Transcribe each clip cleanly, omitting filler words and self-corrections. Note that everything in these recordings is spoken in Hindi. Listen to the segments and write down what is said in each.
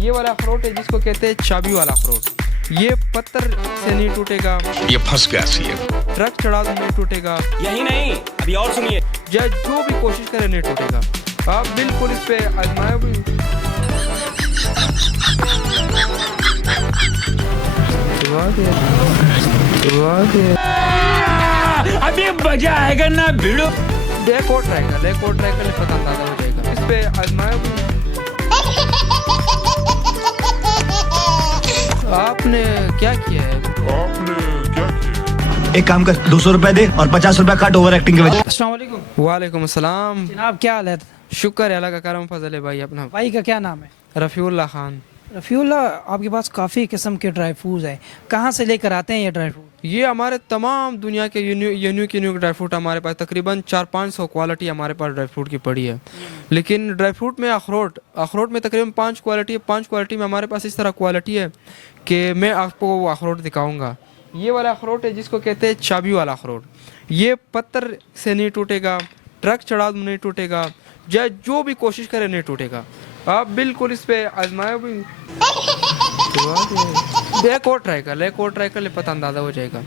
ये वाला अखरोट है जिसको कहते हैं चाबी वाला अखरोट। ये पत्थर से नहीं टूटेगा, ये फंस गया सीएम। ट्रक चढ़ा दो नहीं टूटेगा, यही नहीं अभी और सुनिए। जो भी कोशिश करे नहीं टूटेगा। आप बिल्कुल इस पे आजमाए भी। अभी मजा आएगा ना भिड़ो। एक और ट्राई कर ले, पता अंदाजा हो जाएगा। इस पे आजमाए भी। आपने क्या किया है? एक काम कर, 200 रुपए दे और 50 रुपए काट ओवर एक्टिंग के वजह। अस्सलाम वालेकुम। वालेकुम अस्सलाम। जनाब क्या हाल है? शुक्र है अल्लाह का करम फजल है भाई। अपना भाई का क्या नाम है? रफ़ीउल्लाह खान। रफ़ीउल्लाह, आपके पास काफ़ी किस्म के ड्राई फ्रूट्स है, कहाँ से लेकर आते हैं ये ड्राई फ्रूट? ये हमारे तमाम दुनिया के यूनिक ड्राई फ्रूट हमारे पास तकरीबन 400-500 क्वालिटी हमारे पास ड्राई फ्रूट की पड़ी है। लेकिन ड्राई फ्रूट में अखरोट में तकरीबन 5 क्वालिटी है। 5 क्वालिटी में हमारे पास इस तरह क्वालिटी है कि मैं आपको वो अखरोट दिखाऊंगा। ये वाला अखरोट है जिसको कहते हैं चाबी वाला अखरोट। ये पत्थर से नहीं टूटेगा, ट्रक चढ़ा दो नहीं टूटेगा, जो भी कोशिश करे नहीं टूटेगा। आप बिल्कुल इस पे आजमाए भी। एक और ट्राई कर ले, पता अंदाजा हो जाएगा।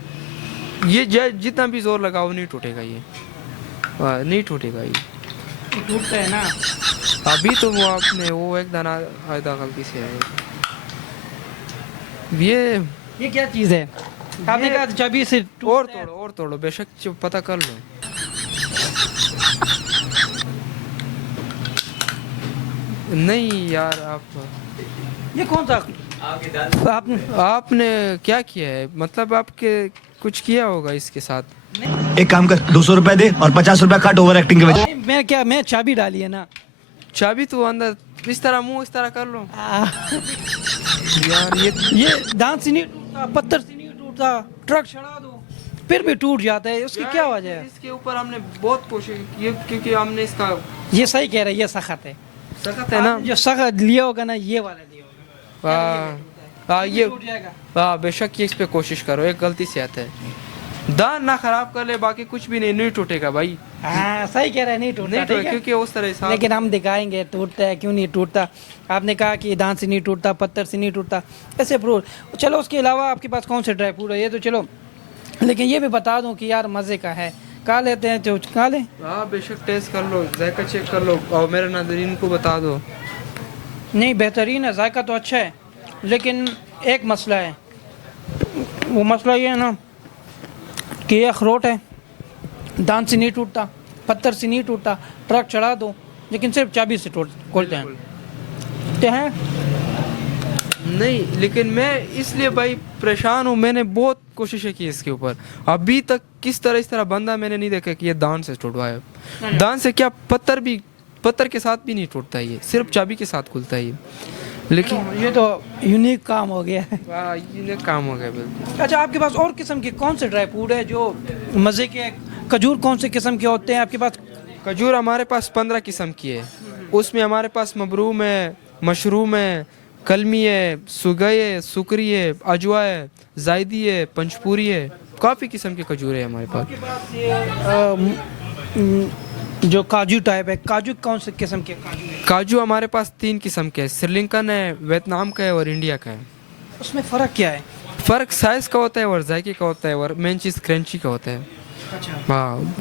ये जितना भी जोर लगाओ नहीं टूटेगा, ये नहीं टूटेगा। ये टूटता है ना? अभी तो वो आपने वो एक दाना आधा गलती से है। ये क्या चीज़ है? आपने कहा चाबी से और तोड़ो बेशक पता कर लो। नहीं यार, आप ये कौन सा आपने क्या किया है? मतलब आपके कुछ किया होगा इसके साथ। एक काम कर, 200 रुपए दे और 50 रुपए काट ओवर एक्टिंग के वजह। मैं चाबी डाली है ना? चाबी तो अंदर इस तरह मुंह इस तरह कर लो यार। ये दांत से नहीं टूटता, पत्थर से नहीं टूटता, ट्रक चढ़ा दो फिर भी टूट जाता है, उसकी क्या वजह है? इसके ऊपर हमने बहुत कोशिश की है क्योंकि हमने इसका ये सही कह रहे हैं, ये सख्त है। सख्त है ना? जो सख्त लिया होगा ना, ये वाला लिया होगा, ये टूट जाएगा। बेशक ये इस पे कोशिश करो। एक गलती से आता है, दान ना खराब कर ले, बाकी कुछ भी नहीं टूटेगा भाई। हाँ सही कह रहे हैं, नहीं टूटता, ठीक है? क्योंकि उस तरह लेकिन हम दिखाएंगे टूटता है क्यों नहीं टूटता। आपने कहा कि दांत से नहीं टूटता, पत्थर से नहीं टूटता, ऐसे फ्रूट। चलो उसके अलावा आपके पास कौन से ड्राई फ्रूट है? ये तो चलो, लेकिन ये भी बता दूं कि यार मज़े का है। खा लेते हैं तो खा लें। हाँ बेशक टेस्ट कर लो, जायका चेक कर लो और मेरे नाज़रीन को बता दो। नहीं बेहतरीन है, जायका तो अच्छा है, लेकिन एक मसला है। वो मसला ये है ना कि ये अखरोट है, दांत से नहीं टूटता, पत्थर से नहीं टूटता, ट्रक चढ़ा दो, लेकिन सिर्फ चाबी से खोलते हैं। नहीं, लेकिन मैं इसलिए भाई परेशान हूँ। मैंने बहुत कोशिशें की इसके ऊपर, अभी तक इस तरह बंदा मैंने नहीं देखा कि ये दान से टूटवाया। दान से क्या, पत्थर के साथ भी नहीं टूटता, ये सिर्फ चाबी के साथ खुलता है ये। लेकिन ये तो यूनिक काम हो गया है। यूनिक काम हो गया बिल्कुल। अच्छा, आपके पास और किस्म के कौन से ड्राई फ्रूट है जो मज़े के? खजूर कौन से किस्म के होते हैं आपके पास? खजूर हमारे पास 15 किस्म की है। उसमें हमारे पास मबरूम है, मशरूम है, कलमी है, सुगई है, सुकरी है, अजवा है, जायदी है, पंचपूरी है। काफ़ी किस्म के खजूर है हमारे पास। जो काजू टाइप है, काजू कौन से किस्म के काजू है? काजू हमारे पास 3 किस्म के हैं, श्रीलंकन है, वियतनाम का है और इंडिया का है। उसमें फ़र्क क्या है? फ़र्क साइज़ का होता है और जायके का होता है और मेन चीज़ क्रंची का होता है। अच्छा, हाँ।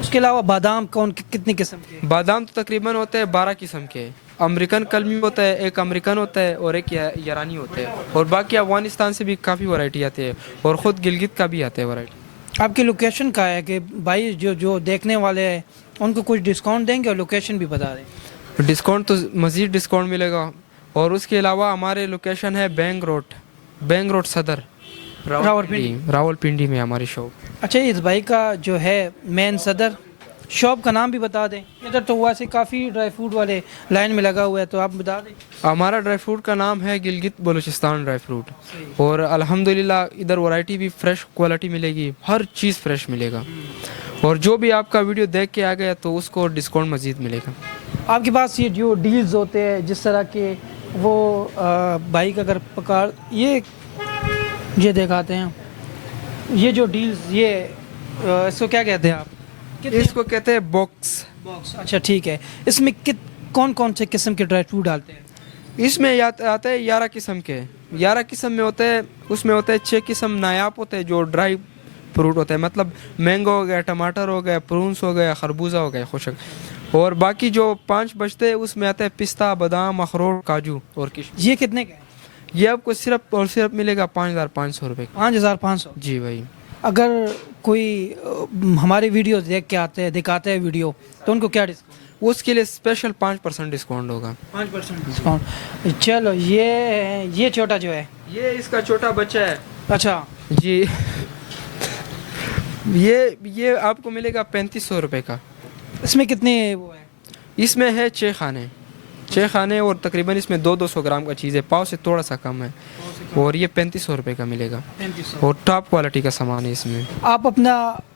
उसके अलावा बादाम कितनी किस्म के? बादाम तो तकरीबन होते हैं 12 किस्म के। अमेरिकन कलमी होता है, एक अमेरिकन होता है और एक ईरानी होता है, और बाकी अफगानिस्तान से भी काफ़ी वैरायटी आती है और ख़ुद गिलगित का भी आता है वैरायटी। आपकी लोकेशन कहाँ है कि भाई जो देखने वाले हैं उनको कुछ डिस्काउंट देंगे और लोकेशन भी बता दें? डिस्काउंट तो मज़ीद डिस्काउंट मिलेगा। और उसके अलावा हमारे लोकेशन है बैंक रोड सदर, रावलपिंडी में हमारी शॉप। अच्छा, इस भाई का जो है मेन सदर शॉप का नाम भी बता दें। इधर तो वैसे काफ़ी ड्राई फ्रूट वाले लाइन में लगा हुआ है, तो आप बता दें। हमारा ड्राई फ्रूट का नाम है गिलगित बलूचिस्तान ड्राई फ्रूट, और अल्हम्दुलिल्लाह इधर वैरायटी भी फ्रेश क्वालिटी मिलेगी, हर चीज़ फ्रेश मिलेगा। और जो भी आपका वीडियो देख के आ गया तो उसको डिस्काउंट मज़ीद मिलेगा। आपके पास ये जो डील्स होते हैं जिस तरह के, वो बाइक अगर पकड़ ये दिखाते हैं, ये जो डील्स, ये इसको क्या कहते हैं आप? इसको कहते हैं बॉक्स। अच्छा ठीक है। इसमें कौन कौन से किस्म के ड्राई फ्रूट डालते हैं? इसमें आते हैं 11 किस्म के। 11 किस्म में होते हैं, उसमें होते हैं 6 किस्म नायाब होते हैं जो ड्राई फ्रूट होते हैं, मतलब मैंगो हो गया, टमाटर हो गया, प्रून्स हो गया, खरबूजा हो गया खुशक। और बाकी जो 5 बचते हैं उसमें आते हैं पिस्ता, बादाम, अखरोट, काजू और किशमिश। ये कितने का है? ये आपको सिर्फ और सिर्फ मिलेगा 5,500 रुपये का। 5,500। जी भाई। अगर कोई हमारी वीडियो देख के आते हैं, दिखाते हैं वीडियो, तो उनको क्या डिस्काउंट? उसके लिए स्पेशल 5% डिस्काउंट होगा। 5% डिस्काउंट। चलो ये छोटा जो है, ये इसका छोटा बच्चा है अच्छा, जी। ये आपको मिलेगा 3500 रुपये का। इसमें कितने वो है? इसमें है 6 खाने, 6 खाने और तकरीबन इसमें 200 ग्राम का चीज़ है, पाव से थोड़ा सा कम है। और ये 3500 रुपये का मिलेगा 3500। और टॉप क्वालिटी का सामान है इसमें। आप अपना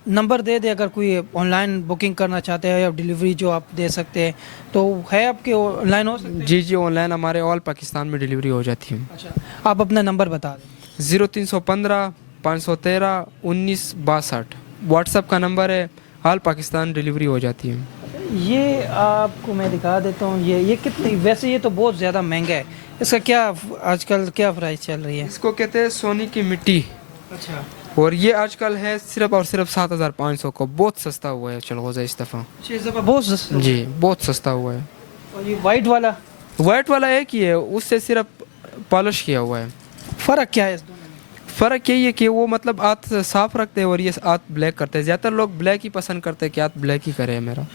नंबर दे दें, अगर कोई ऑनलाइन बुकिंग करना चाहते हैं या डिलीवरी जो आप दे सकते हैं, तो है आपके ऑनलाइन हो सकते हैं? जी जी, ऑनलाइन हमारे ऑल पाकिस्तान में डिलीवरी हो जाती है। अच्छा, आप अपना नंबर बता दें। 0315 513 1962 व्हाट्सएप का नंबर है। ऑल पाकिस्तान डिलीवरी हो जाती है। ये आपको मैं दिखा देता हूँ। ये कितनी, वैसे ये तो बहुत ज़्यादा महंगा है, इसका क्या आजकल क्या प्राइस चल रही है? इसको कहते हैं सोने की मिट्टी। अच्छा, और ये आजकल है सिर्फ और सिर्फ 7,500 को। बहुत सस्ता हुआ है चलगोज़ा इस दफ़ा। बहुत सस्ता। जी बहुत सस्ता हुआ है। और ये वाइट वाला वाइट वाला एक ही है, उससे सिर्फ पॉलिश किया हुआ है। फ़र्क क्या है इस दोनों में? फ़र्क यही है कि वो मतलब हाथ साफ रखते हैं और ये हाथ ब्लैक करते हैं। ज़्यादातर लोग ब्लैक ही पसंद करते हैं कि हाथ ब्लैक ही करे मेरा।